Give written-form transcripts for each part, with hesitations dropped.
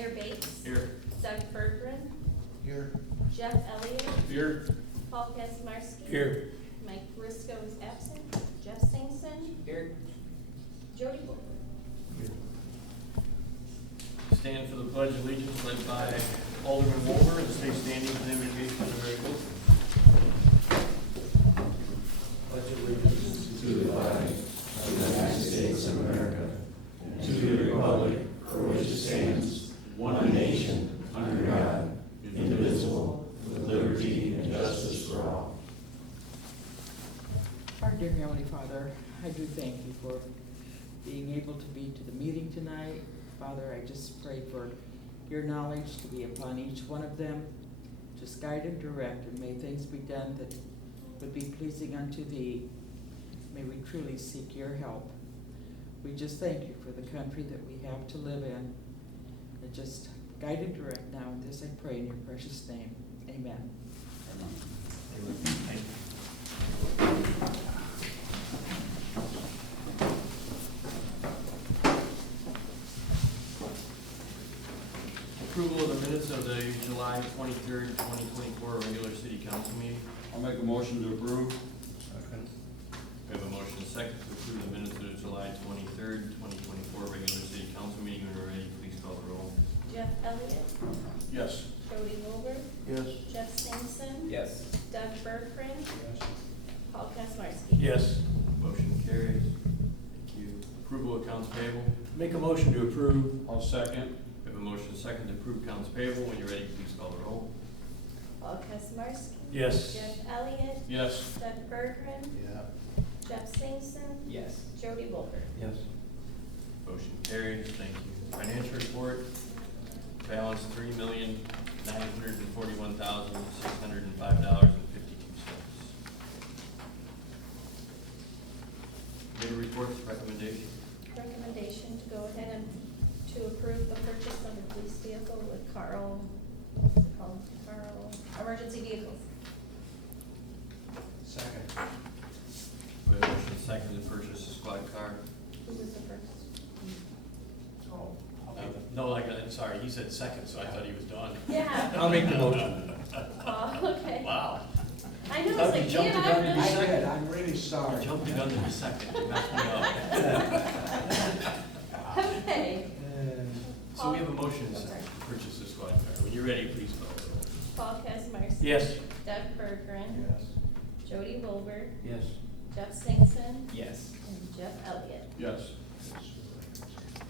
Mayor Bates. Here. Doug Bergren. Here. Jeff Elliott. Here. Paul Kaczmarski. Here. Mike Briscoe is absent. Jeff Singson. Here. Jody Booker. Stand for the Pledge of Allegiance led by Alderman Wolver and stay standing for the invocation of the very oath. Pledge allegiance to the flag of the United States of America and to the republic for which it stands, one nation, under God, indivisible, with liberty and justice for all. Our dear Heavenly Father, I do thank you for being able to be to the meeting tonight. Father, I just pray for your knowledge to be upon each one of them. Just guide and direct, and may things be done that would be pleasing unto thee. May we truly seek your help. We just thank you for the country that we have to live in. And just guide and direct now. And this I pray in your precious name. Amen. Thank you. Approval of the minutes of the July 23rd, 2024 regular city council meeting. I'll make a motion to approve. Second. We have a motion and a second to approve the minutes of the July 23rd, 2024 regular city council meeting. When we're ready, please call the roll. Jeff Elliott. Yes. Jody Booker. Yes. Jeff Singson. Yes. Doug Bergren. Yes. Paul Kaczmarski. Yes. Motion carries. Thank you. Approval of accounts payable. Make a motion to approve. I'll second. We have a motion and a second to approve accounts payable. When you're ready, please call the roll. Paul Kaczmarski. Yes. Jeff Elliott. Yes. Doug Bergren. Yeah. Jeff Singson. Yes. Jody Booker. Yes. Motion carries. Thank you. Financial report. Balance $3,941,605.52. Bid reports, recommendation. Recommendation to go ahead and to approve the purchase of a police vehicle with Carroll, what's it called? Carroll Emergency Vehicles. Second. We have a motion and a second to purchase a squad car. Who was the first? Oh. No, sorry, he said second, so I thought he was done. Yeah. I'll make the motion. Oh, okay. Wow. I know, Thought it's you like, jumped yeah, the gun to I be really. second. I'm really sorry. Jumped the gun to the second. You messed me up. Okay. So we have a motion to purchase a squad car. When you're ready, please call the roll. Paul Kaczmarski. Yes. Doug Bergren. Yes. Jody Wilbur. Yes. Jeff Singson. Yes. And Jeff Elliott. Yes.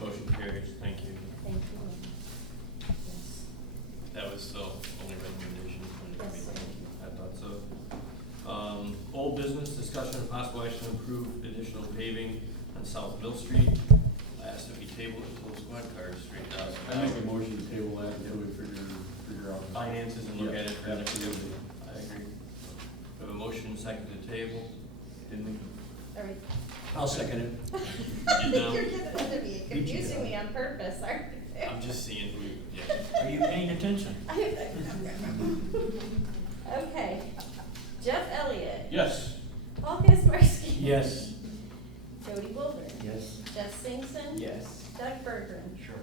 Motion carries. Thank you. Thank you. Yes. That was the only recommendation. Yes, sir. I thought so. Old business, discussion of possible action to approve additional paving on South Mill Street. I asked if we table it until the squad car is straightened out. I make a motion to table that until we figure out. Finances and look at it for next year. Absolutely. I agree. We have a motion second to table. Didn't we? All right. I'll second it. You did now? You're giving it to me, confusing me on purpose, aren't you? I'm just seeing who, yeah. Are you paying attention? Okay. Jeff Elliott. Yes. Paul Kaczmarski. Yes. Jody Wilbur. Yes. Jeff Singson. Yes. Doug Bergren. Sure.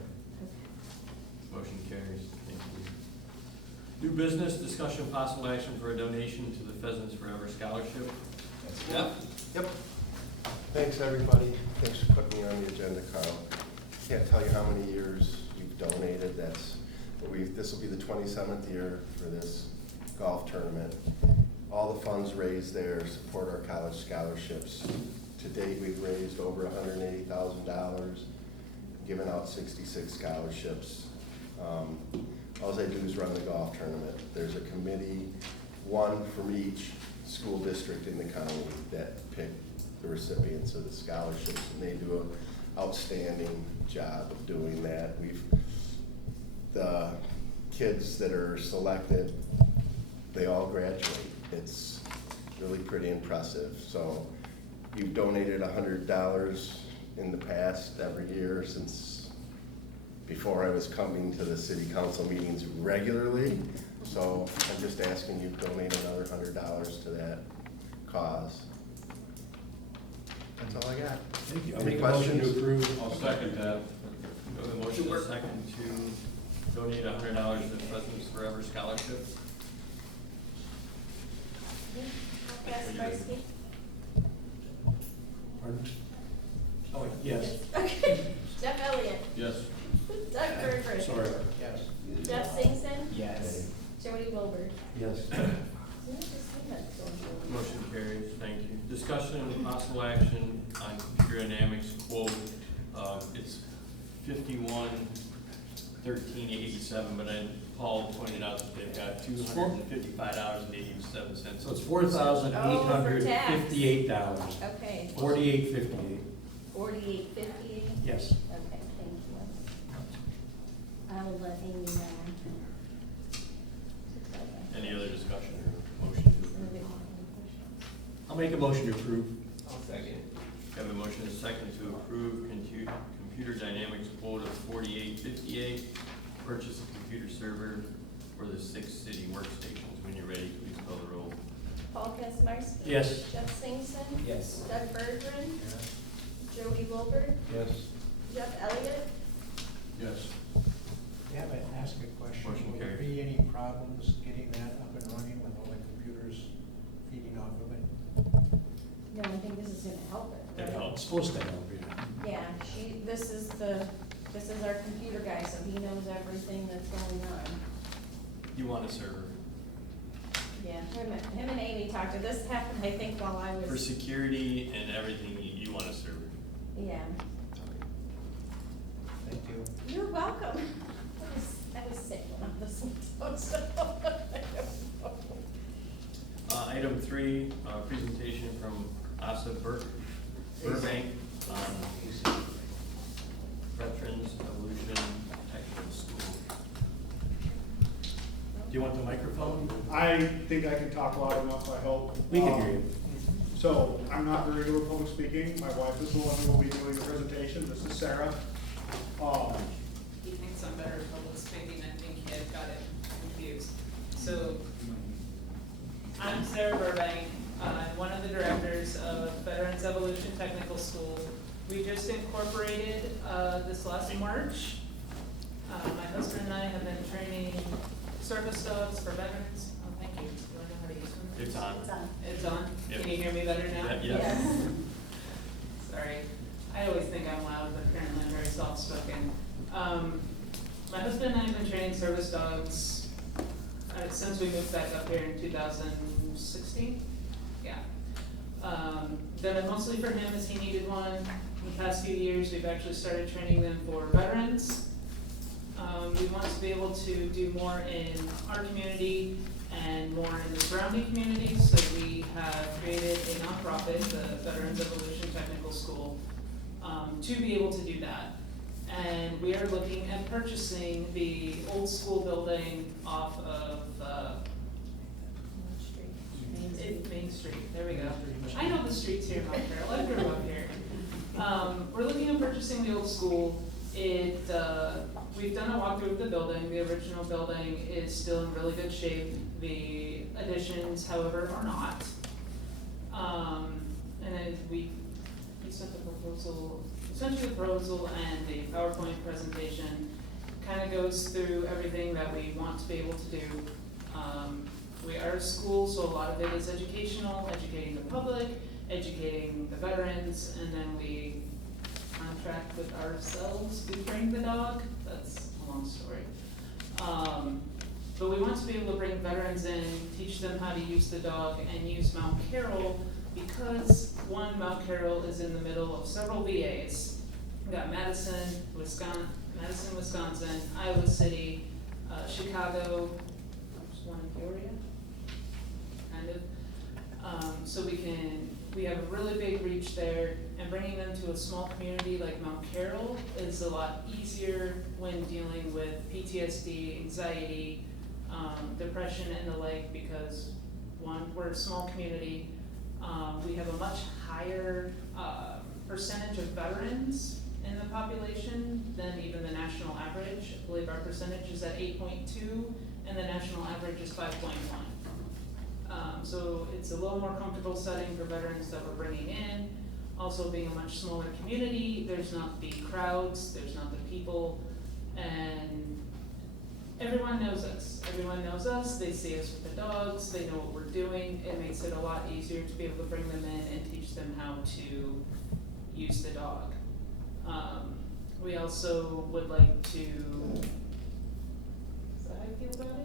Motion carries. Thank you. New business, discussion of possible action for a donation to the Pheasants Forever Scholarship. Yep. Yep. Thanks, everybody. Thanks for putting me on the agenda, Carl. Can't tell you how many years we've donated. This will be the 27th year for this golf tournament. All the funds raised there support our college scholarships. To date, we've raised over $180,000, given out 66 scholarships. All I do is run the golf tournament. There's a committee, one from each school district in the county, that pick the recipients of the scholarships, and they do an outstanding job of doing that. The kids that are selected, they all graduate. It's really pretty impressive. So you've donated $100 in the past every year since before I was coming to the city council meetings regularly. So I'm just asking you to donate another $100 to that cause. That's all I got. Thank you. I'll Any make a motion to questions? approve. I'll second that. We have a motion and a second to donate $100 to the President's Forever Scholarship. Kaczmarski? Pardon? Oh, yes. Okay. Jeff Elliott? Yes. Doug Berger? Sorry. Yes. Jeff Singson? Yes. Jody Wilbur? Yes. Motion carries, thank you. Discussion and possible action on computer dynamics quote. It's 51,1387, but Paul pointed out that they've got $255.87. So it's $4,858. Okay, $48.58. 48.58? Yes. Okay, thank you. I will let Amy know. Any other discussion or motion to approve? I'll make a motion to approve. I'll second. Have a motion and a second to approve computer dynamics quote of $48.58. Purchase a computer server for the 6 city workstations. When you're ready, please call the roll. Paul Kaczmarski? Yes. Jeff Singson? Yes. Doug Bergeron? Jody Wilbur? Yes. Jeff Elliott? Yes. Yeah, but ask a question. Motion Will there carried. be any problems getting that up and running with all the computers feeding off of it? No, I think this is gonna help it. It right? helps. It's supposed to help, yeah. Yeah, this is our computer guy, so he knows everything that's going on. You want a server? Yeah, him and Amy talked to, this happened, I think, while I For was, security and everything, you want a server. yeah. Thank you. You're welcome. I was sick when I was so. Item 3, presentation from Asa Burbank on Veterans Evolution Technical School. Do you want the microphone? I think I can talk loud enough, I hope. We can hear you. So, I'm not very good with public speaking, my wife is the one who will be doing the presentation, this is Sarah. He thinks I'm better at public speaking, I think he had got it confused. So, I'm Sarah Burbank, I'm one of the directors of Veterans Evolution Technical School. We just incorporated, this last March. My husband and I have been training service dogs for veterans. Oh, thank you. Do I know how to use them? It's on. It's on? Yep. Can you hear me better now? Yes. Sorry, I always think I'm loud, but apparently I'm very soft-spoken. My husband and I have been training service dogs since we moved back up here in 2016. Yeah. Done it mostly for him as he needed one. In the past few years, we've actually started training them for veterans. We want to be able to do more in our community and more in the surrounding communities, so we have created a nonprofit, the Veterans Evolution Technical School, to be able to do that. And we are looking at purchasing the old school building off of, Main Street, there we go. I know the streets here in Mount Carroll, I grew up here. We're looking at purchasing the old school. We've done a walkthrough of the building. The original building is still in really good shape. The additions, however, are not. And then we sent the proposal, essentially the proposal and the PowerPoint presentation kind of goes through everything that we want to be able to do. We are a school, so a lot of it is educational, educating the public, educating the veterans, and then we contract with ourselves to train the dog. That's a long story. But we want to be able to bring veterans in, teach them how to use the dog and use Mount Carroll, because Mount Carroll is in the middle of several VAs. We've got Madison, Wisconsin, Iowa City, Chicago, there's one in Peoria, kind of. So we have a really big reach there, and bringing them to a small community like Mount Carroll is a lot easier when dealing with PTSD, anxiety, depression and the like, because one, we're a small community. We have a much higher percentage of veterans in the population than even the national average. I believe our percentage is at 8.2 and the national average is 5.1. So it's a little more comfortable setting for veterans that we're bringing in. Also being a much smaller community, there's not the crowds, there's not the people, and everyone knows us. Everyone knows us, they see us with the dogs, they know what we're doing. It makes it a lot easier to be able to bring them in and teach them how to use the dog. We also would like to, is that how I feel about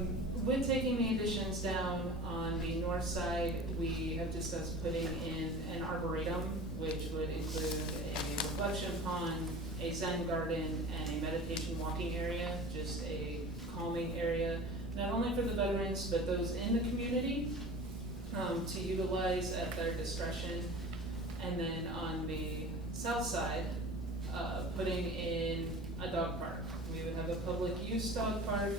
it? With taking the additions down on the north side, we have discussed putting in an arboretum, which would include a reflection pond, a Zen garden, and a meditation walking area, just a calming area, not only for the veterans, but those in the community, to utilize at their discretion. And then on the south side, putting in a dog park. We would have a public use dog park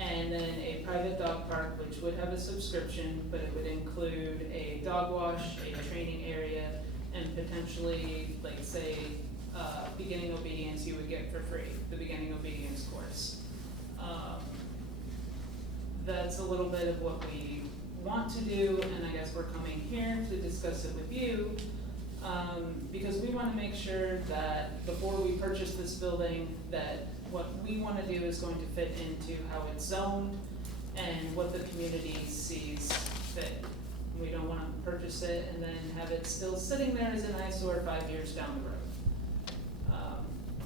and then a private dog park, which would have a subscription, but it would include a dog wash, a training area, and potentially, like say, beginning obedience you would get for free, the beginning obedience course. That's a little bit of what we want to do, and I guess we're coming here to discuss it with you, because we want to make sure that before we purchase this building, that what we want to do is going to fit into how it's zoned and what the community sees fit. We don't want to purchase it and then have it still sitting there as an eyesore 5 years down the road.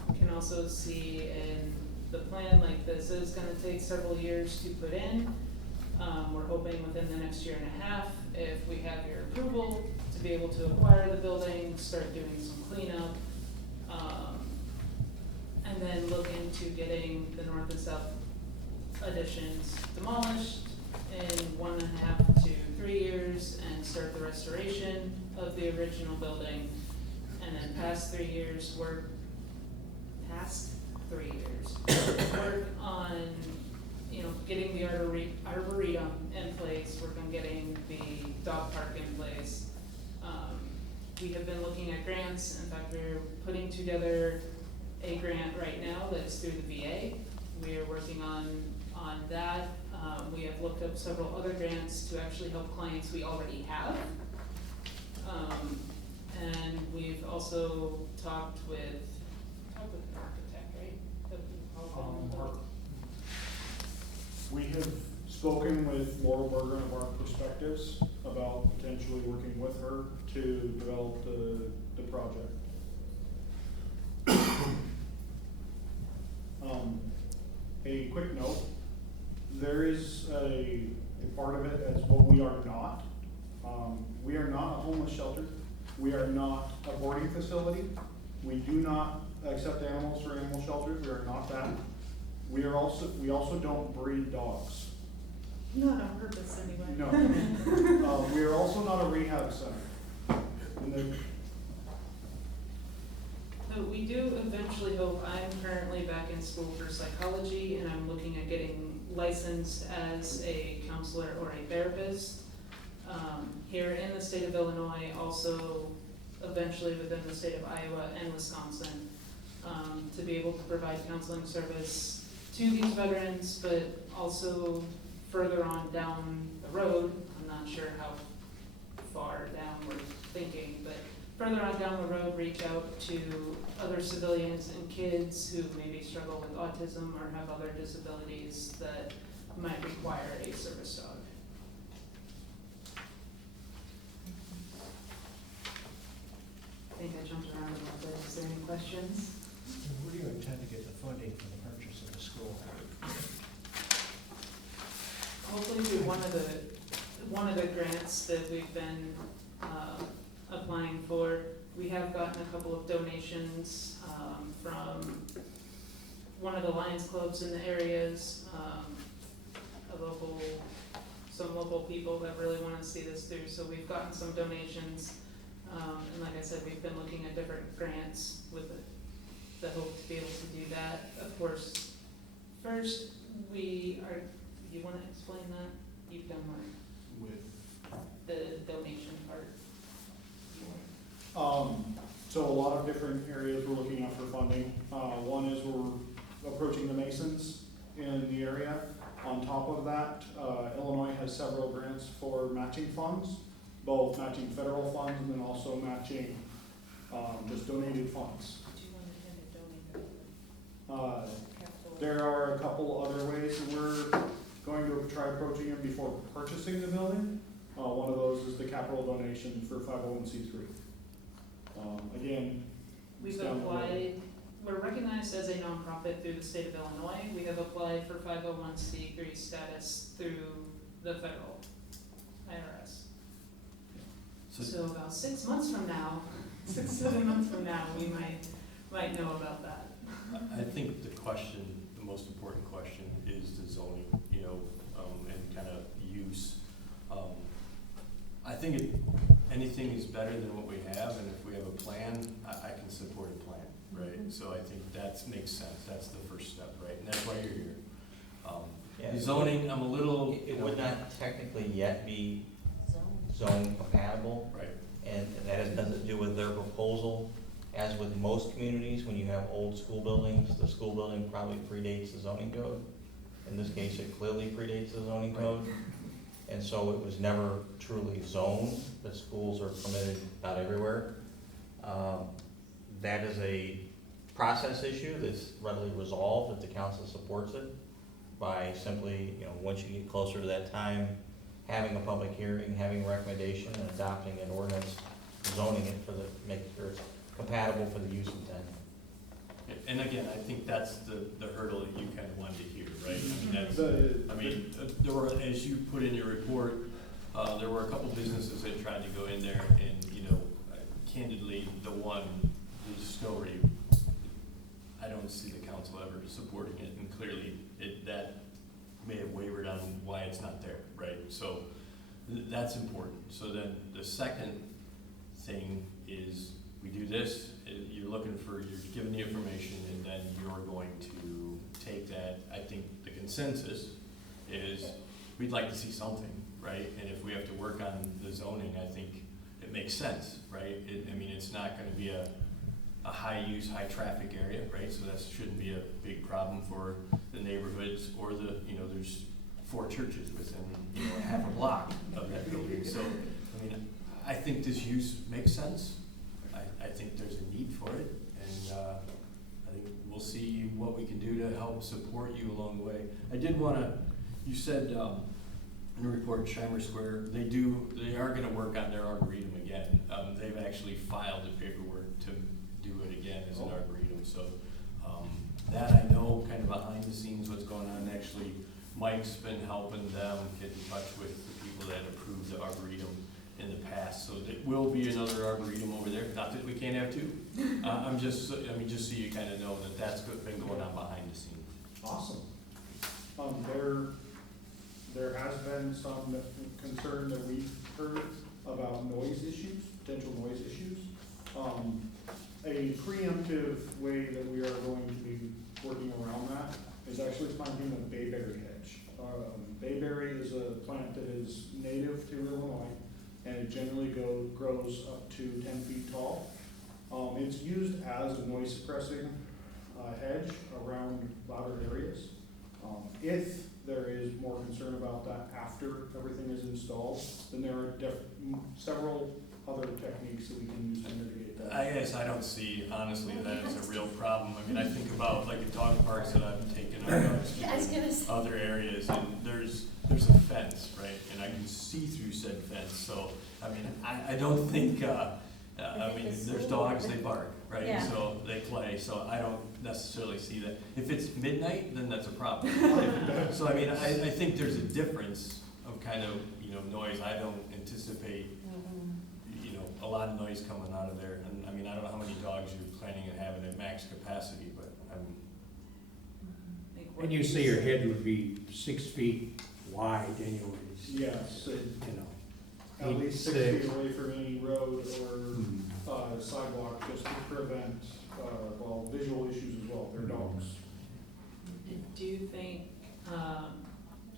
You can also see in the plan, like this is going to take several years to put in. We're hoping within the next year and a half, if we have your approval, to be able to acquire the building, start doing some cleanup, and then look into getting the north and south additions demolished in 1.5 to 3 years and start the restoration of the original building. And then past 3 years, work on, getting the arboretum in place, work on getting the dog park in place. We have been looking at grants. In fact, we're putting together a grant right now that's through the VA. We are working on that. We have looked up several other grants to actually help clients we already have. And we've also talked with an architect, right? We have spoken with Laurel Berger of Arc Perspectives about potentially working with her to develop the project. A quick note, there is a part of it as what we are not. We are not a homeless shelter. We are not a boarding facility. We do not accept animals for animal shelters. We are not that. We also don't breed dogs. Not on purpose, anyway. No. We are also not a rehab center. So we do eventually hope, I'm currently back in school for psychology, and I'm looking at getting licensed as a counselor or a therapist. Here in the state of Illinois, also eventually within the state of Iowa and Wisconsin, to be able to provide counseling service to these veterans, but also further on down the road, I'm not sure how far down we're thinking, but further on down the road, reach out to other civilians and kids who maybe struggle with autism or have other disabilities that might require a service dog. I think I jumped around a little bit. Is there any questions? Where do you intend to get the funding for the purchase of the school? Hopefully through one of the grants that we've been applying for. We have gotten a couple of donations from one of the Lions clubs in the areas, some local people that really want to see this through. So we've gotten some donations, and like I said, we've been looking at different grants with the hope to be able to do that. Of course, first you want to explain that? You've done work. With The donation part. so a lot of different areas we're looking at for funding. One is we're approaching the Masons in the area. On top of that, Illinois has several grants for matching funds, both matching federal funds and then also matching just donated funds. Do you want him to donate that? There are a couple other ways that we're going to try approaching them before purchasing the building. One of those is the capital donation for 501c3. Again, We've it's down the road. applied, we're recognized as a nonprofit through the state of Illinois. We have applied for 501c3 status through the federal IRS. So about 6 months from now, 7 months from now, we might know about that. I think the most important question is the zoning, and kind of use. I think anything is better than what we have, and if we have a plan, I can support a plan, right? So I think that makes sense, that's the first step, right? And that's why you're here. Yeah. Zoning, I'm a little. It would not technically yet be zone compatible, Right. and that has nothing to do with their proposal. As with most communities, when you have old school buildings, the school building probably predates the zoning code. In this case, it clearly predates the zoning code. And so it was never truly zoned, but schools are permitted not everywhere. That is a process issue that's readily resolved if the council supports it by simply, once you get closer to that time, having a public hearing, having a recommendation, and adopting an ordinance, zoning it make sure it's compatible for the use intent. And again, I think that's the hurdle that you kind of wanted to hear, right? There were, as you put in your report, there were a couple businesses that tried to go in there and, candidly, the story, I don't see the council ever supporting it, and clearly that may have wavered on why it's not there, right? So that's important. So then the second thing is we do this, you're given the information, and then you're going to take that. I think the consensus is we'd like to see something, right? And if we have to work on the zoning, I think it makes sense, right? It's not gonna be a high use, high traffic area, right? So that shouldn't be a big problem for the neighborhoods or there's 4 churches within, half a block of that building. So, I think this use makes sense. I think there's a need for it, and I think we'll see what we can do to help support you along the way. I did wanna, you said in the report, Shimer Square, they are gonna work on their arboretum again. They've actually filed the paperwork to do it again as an arboretum, so that I know kind of behind the scenes what's going on. Actually, Mike's been helping them get in touch with the people that approved the arboretum in the past, so there will be another arboretum over there. Not that we can't have 2. Just so you kind of know that that's been going on behind the scenes. Awesome. There has been some concern that we've heard about noise issues, potential noise issues. A preemptive way that we are going to be working around that is actually planting a bayberry hedge. Bayberry is a plant that is native to Illinois, and it generally grows up to 10 feet tall. It's used as a noise suppressing hedge around louder areas. If there is more concern about that after everything is installed, then there are several other techniques that we can use to mitigate that. I guess I don't see, honestly, that as a real problem. I think about like the dog parks that I've taken our dogs to other areas, and there's a fence, right? And I can see through said fence, so, I don't think, there's dogs, they bark, right? Yeah. So they play, so I don't necessarily see that. If it's midnight, then that's a problem. So, I think there's a difference of kind of, noise. I don't anticipate a lot of noise coming out of there, and I don't know how many dogs you're planning on having at max capacity, but And you say your head would be 6 feet wide anyways. Yes, at 8, least 6 feet away from any road or sidewalk, just to prevent, visual issues as well, they're dogs. Do you think,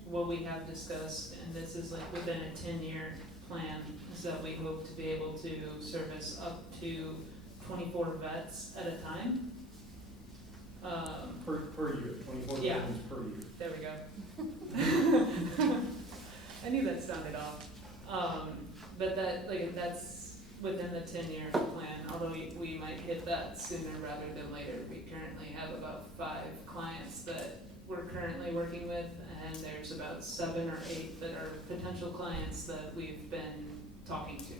what we have discussed, and this is like within a 10-year plan, is that we hope to be able to service up to 24 vets at a time? Per year, 24 Yeah. vets per year. There we go. I knew that sounded off. But that's within the 10-year plan, although we might hit that sooner rather than later. We currently have about 5 clients that we're currently working with, and there's about 7 or 8 that are potential clients that we've been talking to.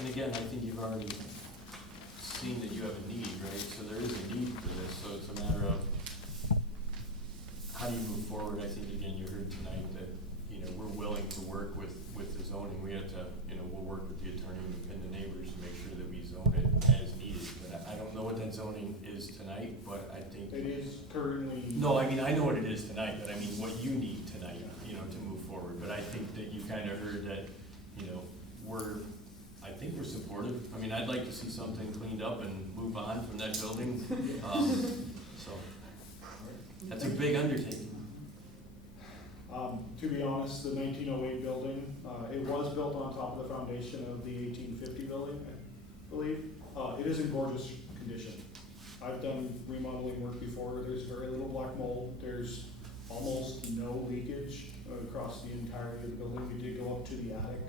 And again, I think you've already seen that you have a need, right? So there is a need for this, so it's a matter of how do you move forward? I think, again, you heard tonight that, you know, we're willing to work with the zoning. We have to, you know, we'll work with the attorney and the neighbors to make sure that we zone it as needed. But I don't know what that zoning is tonight, but I think. It is currently. No, I mean, I know what it is tonight, but I mean, what you need tonight, you know, to move forward. But I think that you kind of heard that, you know, I think we're supportive. I mean, I'd like to see something cleaned up and move on from that building. So, that's a big undertaking. To be honest, the 1908 building, it was built on top of the foundation of the 1850 building, I believe. It is in gorgeous condition. I've done remodeling work before. There's very little black mold. There's almost no leakage across the entirety of the building. We did go up to the attic,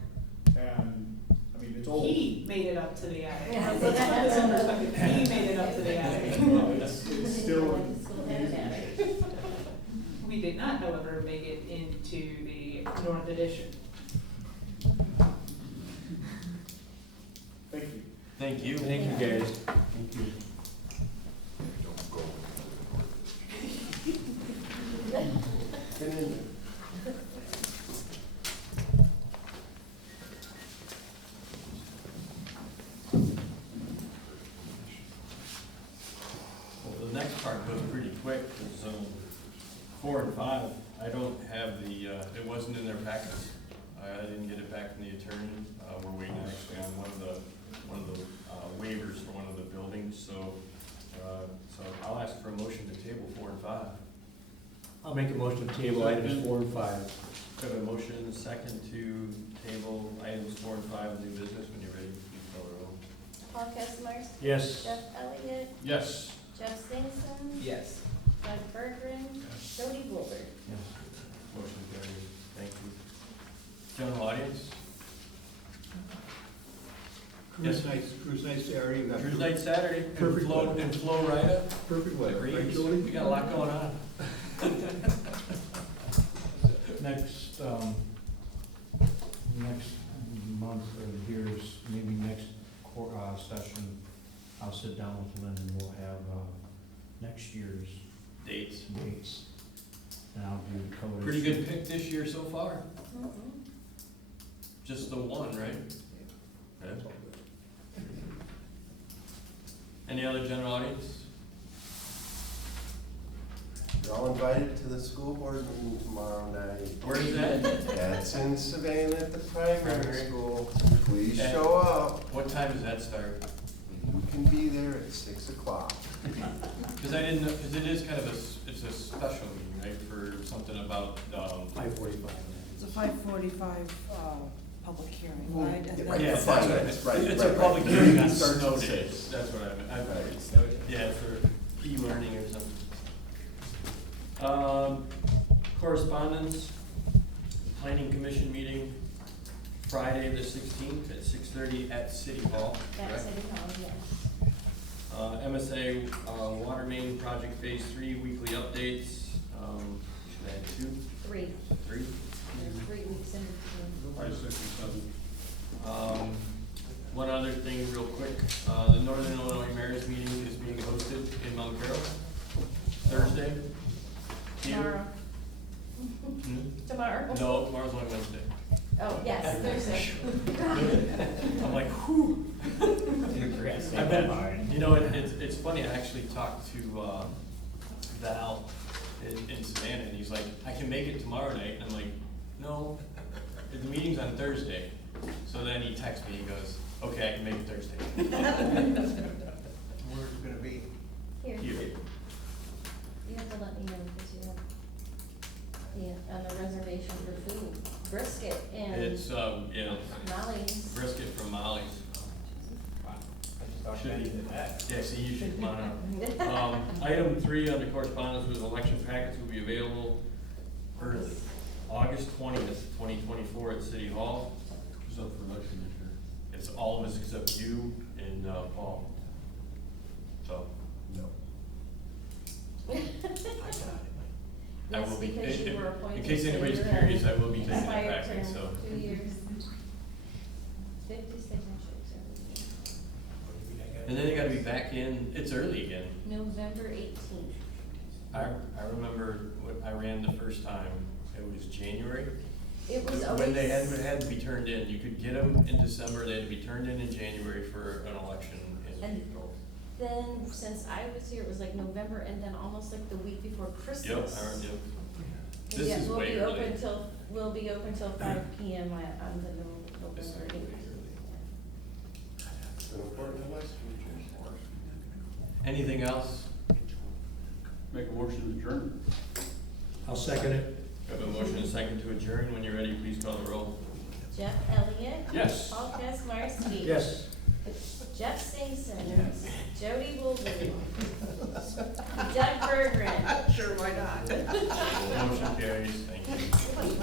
and I mean, it's old. He made it up to the attic. Yeah, so that's- He made it up to the attic. It's still in amazing shape. We did not, however, make it into the North Addition. Thank you. Thank you. Thank you, guys. Thank you. Get in there. Well, the next part goes pretty quick, because 4 and 5, I don't have the, it wasn't in their packets. I didn't get it back from the attorney. We're waiting actually on one of the waivers for one of the buildings, so I'll ask for a motion to table 4 and 5. I'll make a motion to table items 4 and 5. We have a motion and a second to table items 4 and 5 of new business. When you're ready, please call the roll. Paul Kesmar, Yes. Jeff Elliott, Yes. Jeff Stingson, Yes. Doug Bergren, Jody Goldberg. Motion carries. Thank you. General audience? Yes. Cruise night Saturday. We got Cruise night Saturday. Perfect Flow, weather. and flow right up. Perfect weather, right, Breeze. Jody? We got a lot going on. Next month or years, maybe next session, I'll sit down with Lynn and we'll have, next year's Dates. dates. And I'll do code. Pretty good pick this year so far. Mhm. Just the one, right? Yeah. Any other general audience? You're all invited to the school board meeting tomorrow night. Where is that? That's in Savannah at the primary Primary. school. Please show up. What time does that start? You can be there at 6 o'clock. Because I didn't know, because it is kind of it's a special meeting, right, for something about, 5:45. It's a 5:45, public hearing, right? And Right, Yeah, for that's finance, right, It's a right, public right. hearing on Meeting starts snow at days, 6. that's what I meant. Right. Yeah, for e-learning or something. Correspondence, planning commission meeting, Friday the 16th at 6:30 at City Hall. That's correct? City Hall, yes. MSA water main project phase 3 weekly updates. Should I add 2? 3, 3? there's 3 weeks in between. 5, 6, and 7. One other thing real quick, the Northern Illinois Mayor's meeting is being hosted in Mount Carroll, Thursday. Tomorrow. Hmm? Tomorrow? No, tomorrow's only Wednesday. Oh, yes, Thursday. I'm like, whew. I've been, you know, it's funny, I actually talked to, Val in Savannah, and he's like, I can make it tomorrow night, and I'm like, no, the meeting's on Thursday. So then he texts me, he goes, okay, I can make it Thursday. Where's it gonna be? Here, Here. you have to let me know because you have, on the reservation for food, brisket and It's, yeah, Molly's. brisket from Molly's. Should be. Yeah, see, you should come on out. Item 3 under correspondence was election packets will be available early, August 20th, 2024 at City Hall. Who's up for election this year? It's all of us except you and, Paul. So, No. I Yes, will be, because you were appointed. in case so anybody's you're curious, I will be taking that expired back, term, so. 2 years. 50 signatures every year. And then you gotta be back in, it's early again. November 18th. I remember when I ran the first time, it was January. It was always. When they had to be turned in, you could get them in December, they had to be turned in January for an election in And April. Then, since I was here, it was like November and then almost like the week before Christmas. Yep, I remember, yep. And This yet is we'll way be early. open till, we'll be open till 5 PM on the November This is way 8th. early. It's been important to us. Anything else? Make a motion to adjourn. I'll second it. We have a motion and a second to adjourn. When you're ready, please call the roll. Jeff Elliott. Yes. Paul Kaczmarski. Yes. Jeff Singson. Jody Woolsey. Doug Bergren. Sure, why not? Motion carries. Thank you.